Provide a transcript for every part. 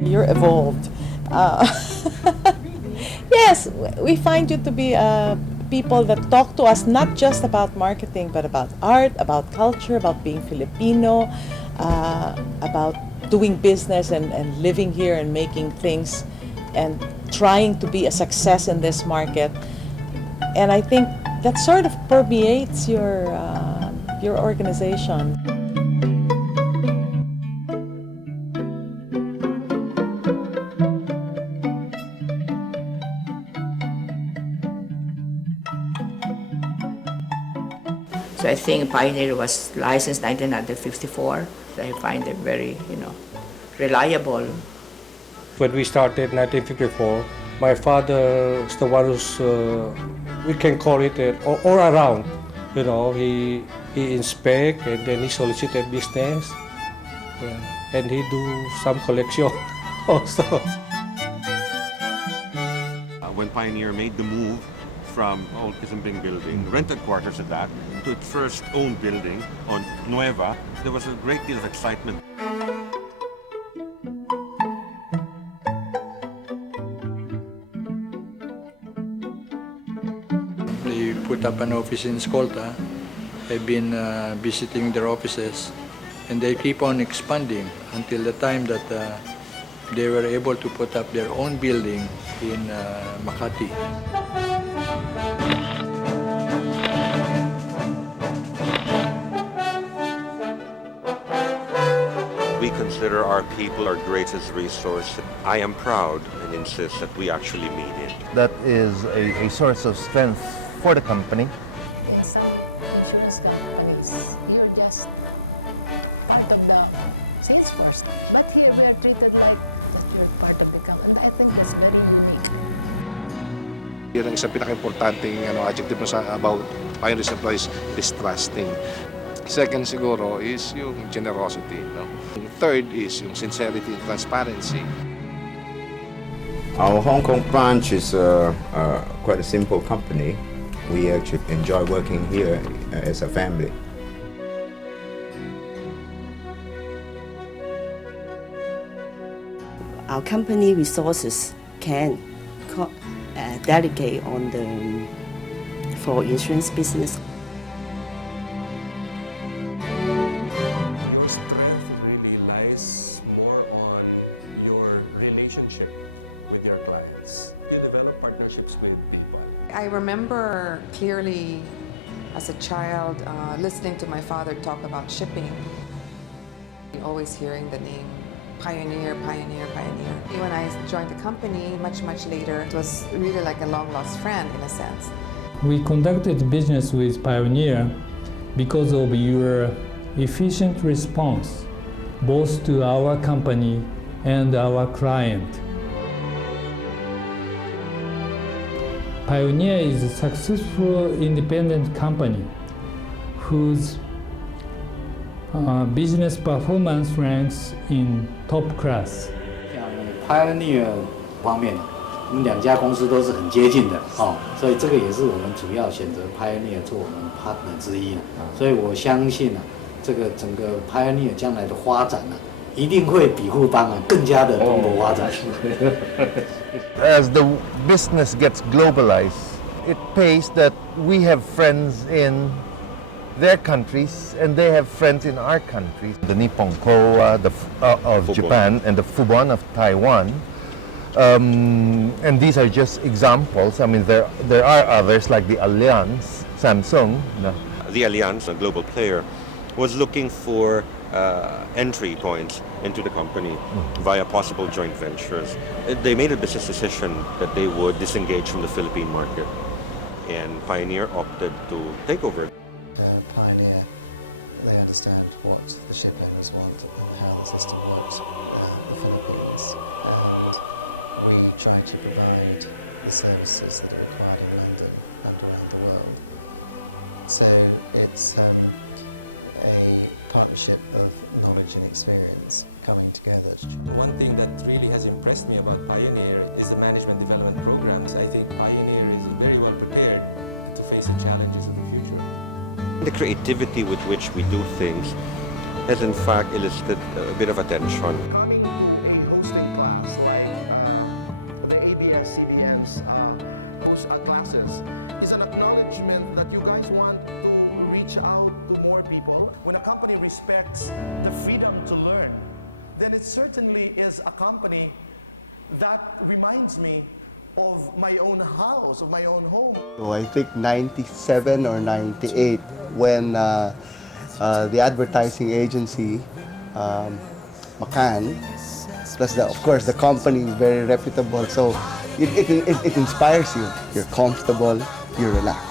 You're evolved. Uh, yes, we find you to be people that talk to us not just about marketing, but about art, about culture, about being Filipino, about doing business and living here and making things and trying to be a success in this market. And I think that sort of permeates your organization. So I think Pioneer was licensed 1954. So I find it very, reliable. When we started 1954, my father is the one who's, we can call it, all around. He inspect and then he solicited business. Yeah. And he do some collection also. When Pioneer made the move from old Kisimbing building, rented quarters at that, to its first owned building on Nueva, there was a great deal of excitement. They put up an office in Escolta. I've been visiting their offices, and they keep on expanding until the time that they were able to put up their own building in Makati. We consider our people our greatest resource. I am proud and insist that we actually mean it. That is a source of strength for the company. Some insurance companies, you're just part of the sales force. But here we are treated like that you're part of the company. And I think that's very unique. Yan ang isang pinaka-importanting adjective about Pioneer Supplies is trusting. Second siguro is yung generosity. Third is yung sincerity and transparency. Our Hong Kong branch is quite a simple company. We actually enjoy working here as a family. Our company resources can delegate on for insurance business. Your strength really lies more on your relationship with your clients. You develop partnerships with people. I remember clearly as a child listening to my father talk about shipping, always hearing the name Pioneer, Pioneer, Pioneer. When I joined the company much later, it was really like a long-lost friend in a sense. We conducted business with Pioneer because of your efficient response, both to our company and our client. Pioneer is a successful independent company whose business performance ranks in top class. Pioneer 方面，我们两家公司都是很接近的，所以这个也是我们主要选择 Pioneer 做我们 partner 之一。所以我相信这个整个 Pioneer 将来的发展一定会比富邦更加的蓬勃发展。As the business gets globalized, it pays that we have friends in their countries and they have friends in our countries. The Nippon Kowa of Japan and the Fubon of Taiwan. And these are just examples. I mean, there are others like the Allianz, Samsung. The Allianz, a global player, was looking for entry points into the company via possible joint ventures. They made a business decision that they would disengage from the Philippine market, and Pioneer opted to take over. Pioneer, they understand what the ship owners want and how the system works in the Philippines, and we try to provide the services that are required in London and around the world. So it's a partnership of knowledge and experience coming together. One thing that really has impressed me about Pioneer is the management development programs. I think Pioneer is very well prepared to face the challenges of the future. The creativity with which we do things has in fact elicited a bit of attention. A hosting class respects the freedom to learn, then it certainly is a company that reminds me of my own house, of my own home. So I think 97 or 98 when the advertising agency, McCann, plus of course the company is very reputable, so it inspires you. You're comfortable, you're relaxed.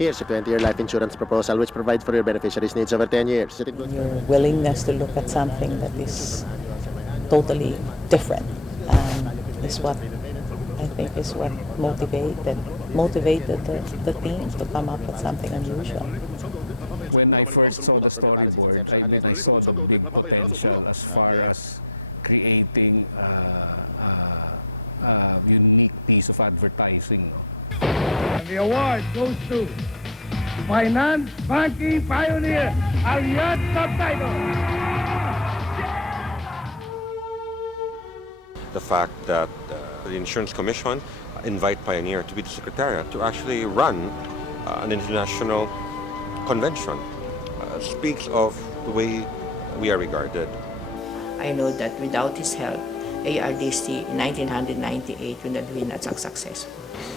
Here's a 20-year life insurance proposal which provides for your beneficiaries' needs over 10 years. Your willingness to look at something that is totally different is what I think is what motivated the team to come up with something unusual. When I first saw the storyboard, I saw the big potential as far as creating a unique piece of advertising. And the award goes to Finance Banking Pioneer, Allianz Subtitle. The fact that the Insurance Commission invite Pioneer to be the secretariat to actually run an international convention speaks of the way we are regarded. I know that without his help, ARDC in 1998 would not been as successful.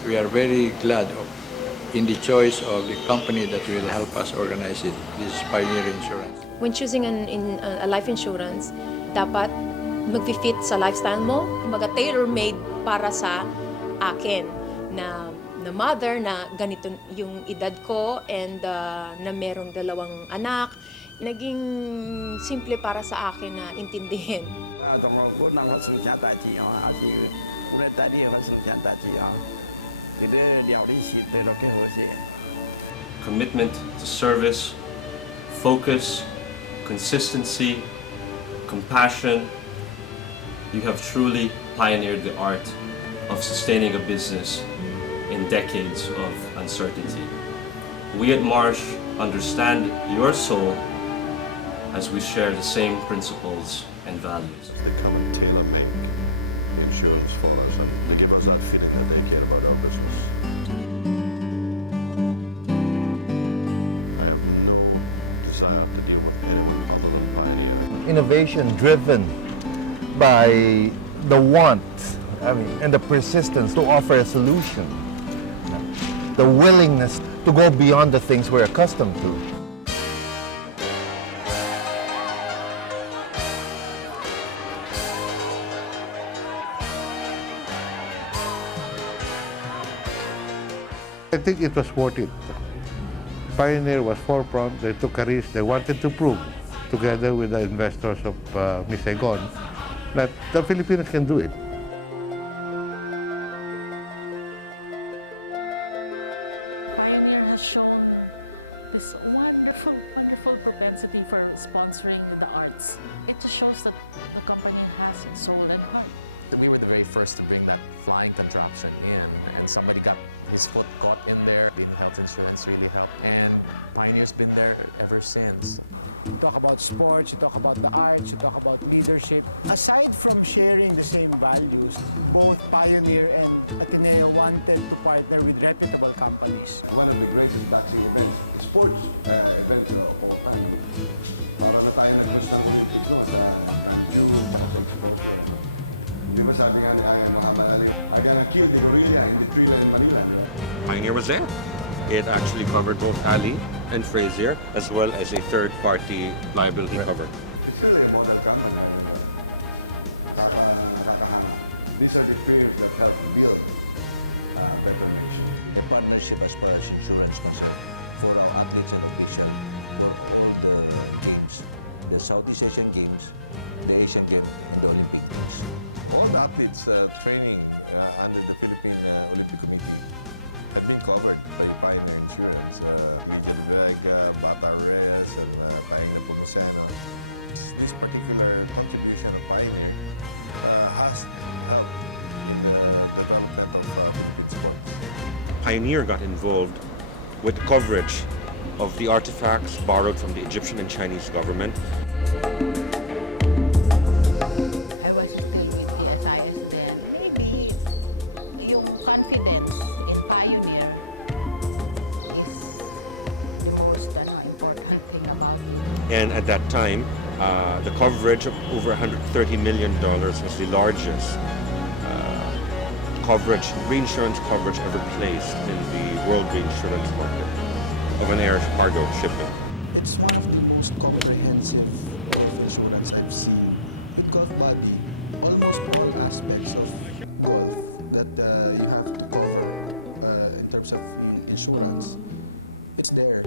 We are very glad in the choice of the company that will help us organize it. This is Pioneer Insurance. When choosing a life insurance, dapat mag-fit sa lifestyle mo, kumbaga tailor-made para sa akin na mother na ganito yung edad ko and na merong 2 anak. Naging simple para sa akin na intindihin. Commitment to service, focus, consistency, compassion. You have truly pioneered the art of sustaining a business in decades of uncertainty. We at Marsh understand your soul as we share the same principles and values. They come and tailor-make the insurance for us, and they give us that feeling that they care about our business. I have no desire to deal with anyone other than Pioneer. Innovation driven by the want, and the persistence to offer a solution. The willingness to go beyond the things we're accustomed to. I think it was worth it. Pioneer was forefront, they took a risk, they wanted to prove, together with the investors of Miss Saigon, that the Filipinos can do it. Pioneer has shown this wonderful, wonderful propensity for sponsoring the arts. It just shows that the company has its soul and heart. We were the very first to bring that flying contraption in, and somebody got his foot caught in there. Being health insurance really helped, and Pioneer's been there ever since. You talk about sports, you talk about the arts, you talk about leadership. Aside from sharing the same values, both Pioneer and Ateneo wanted to partner with reputable companies. One of the greatest boxing events, sports events of all time. Para na tayo nag-usap dito sa Pagkakyo. Di ba sabi nga nila, mahaba na rin. I got a kid in really, I did three in Manila. Pioneer was there. It actually covered both Ali and Frazier, as well as a third-party liability cover. It's really a model company. These are the players that help build a better nation. The partnership as far as insurance concerned for our athletes and officials for all the games, the Southeast Asian Games, the Asian Games, and the Olympic Games. All the athletes training under the Philippine Olympic Committee have been covered by Pioneer Insurance. Like Bata Reyes and Pioneer Pumuseno. This particular contribution of Pioneer has helped in the development of Philippine sport. Pioneer got involved with coverage of the artifacts borrowed from the Egyptian and Chinese government. And at that time, the coverage of over $130 million was the largest reinsurance coverage ever placed in the world reinsurance market of an air cargo shipping. It's one of the most comprehensive life insurance I've seen. With Gulf Body, almost all aspects of Gulf that you have to cover in terms of insurance, it's there.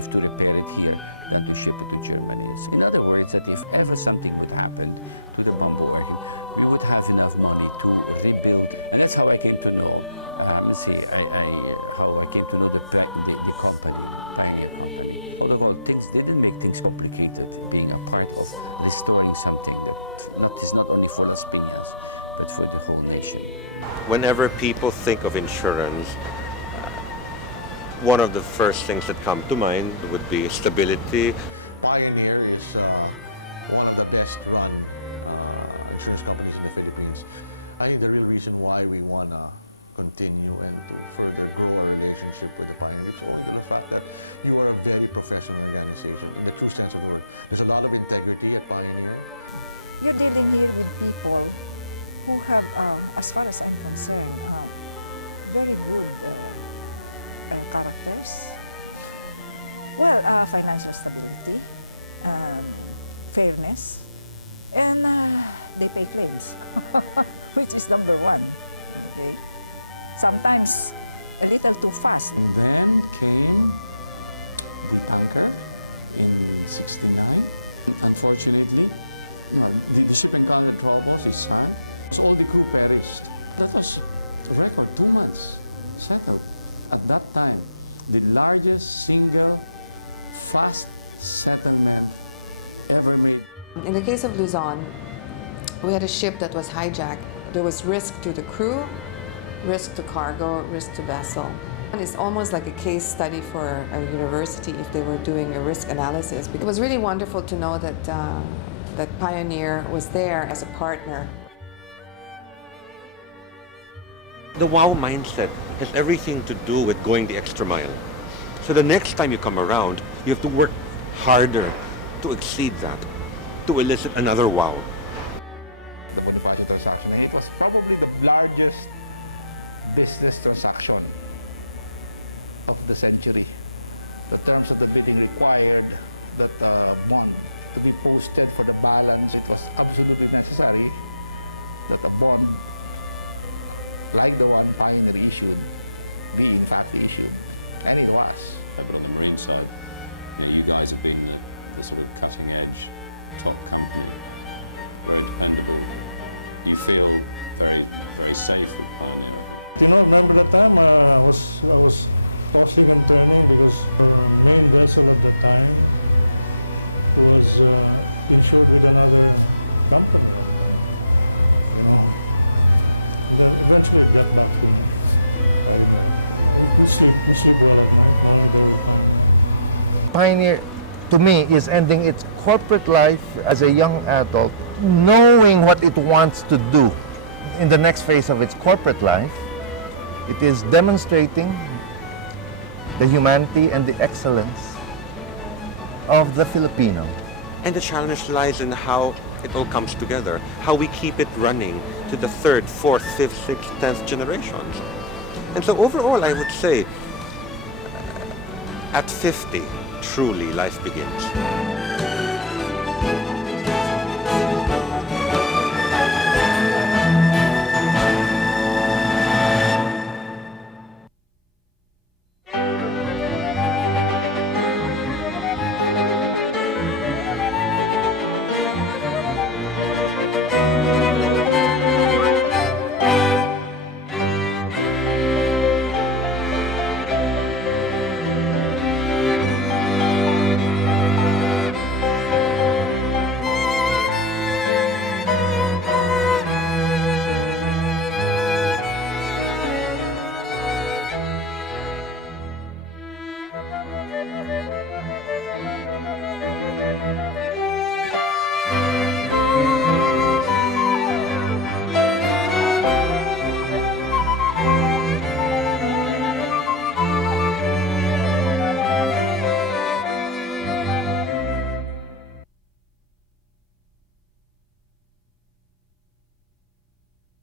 To repair it here than to ship it to Germany. So in other words, that if ever something would happen to the Bombardier, we would have enough money to rebuild. And that's how I came to know, how I came to know the company, Pioneer Company. Although things didn't make things complicated, being a part of restoring something that is not only for Las Piñas, but for the whole nation. Whenever people think of insurance, one of the first things that come to mind would be stability. Pioneer is one of the best run insurance companies in the Philippines. I think the real reason why we want to continue and to further grow our relationship with the Pioneer is owing to the fact that you are a very professional organization in the true sense of the word. There's a lot of integrity at Pioneer. You're dealing here with people who have, as far as I'm concerned, very good characters. Well, financial stability, fairness, and they pay claims, which is number one. Okay? Sometimes a little too fast. And then came the tanker in '69. Unfortunately, the shipping convoy troubles, his son, all the crew perished. That was to record 2 months settled. At that time, the largest single fast settlement ever made. In the case of Luzon, we had a ship that was hijacked. There was risk to the crew, risk to cargo, risk to vessel. And it's almost like a case study for a university if they were doing a risk analysis. It was really wonderful to know that, that Pioneer was there as a partner. The WOW mindset has everything to do with going the extra mile. So the next time you come around, you have to work harder to exceed that, to elicit another WOW. The Bonifacio transaction, it was probably the largest business transaction of the century. The terms of the bidding required that bond to be posted for the balance. It was absolutely necessary that a bond like the one Pioneer issued, be in fact issued, and it was. But on the marine side, you guys have been the sort of cutting edge, top company, very dependable. You feel very, very safe with Pioneer. You know, remember the time I was tossing and turning because the main vessel at the time was insured with another company. Eventually get back to Pioneer, to me, is ending its corporate life as a young adult, knowing what it wants to do in the next phase of its corporate life. It is demonstrating the humanity and the excellence of the Filipino. And the challenge lies in how it all comes together, how we keep it running to the 3rd, 4th, 5th, 6th, 10th generations. And so overall, I would say, at 50, truly life begins.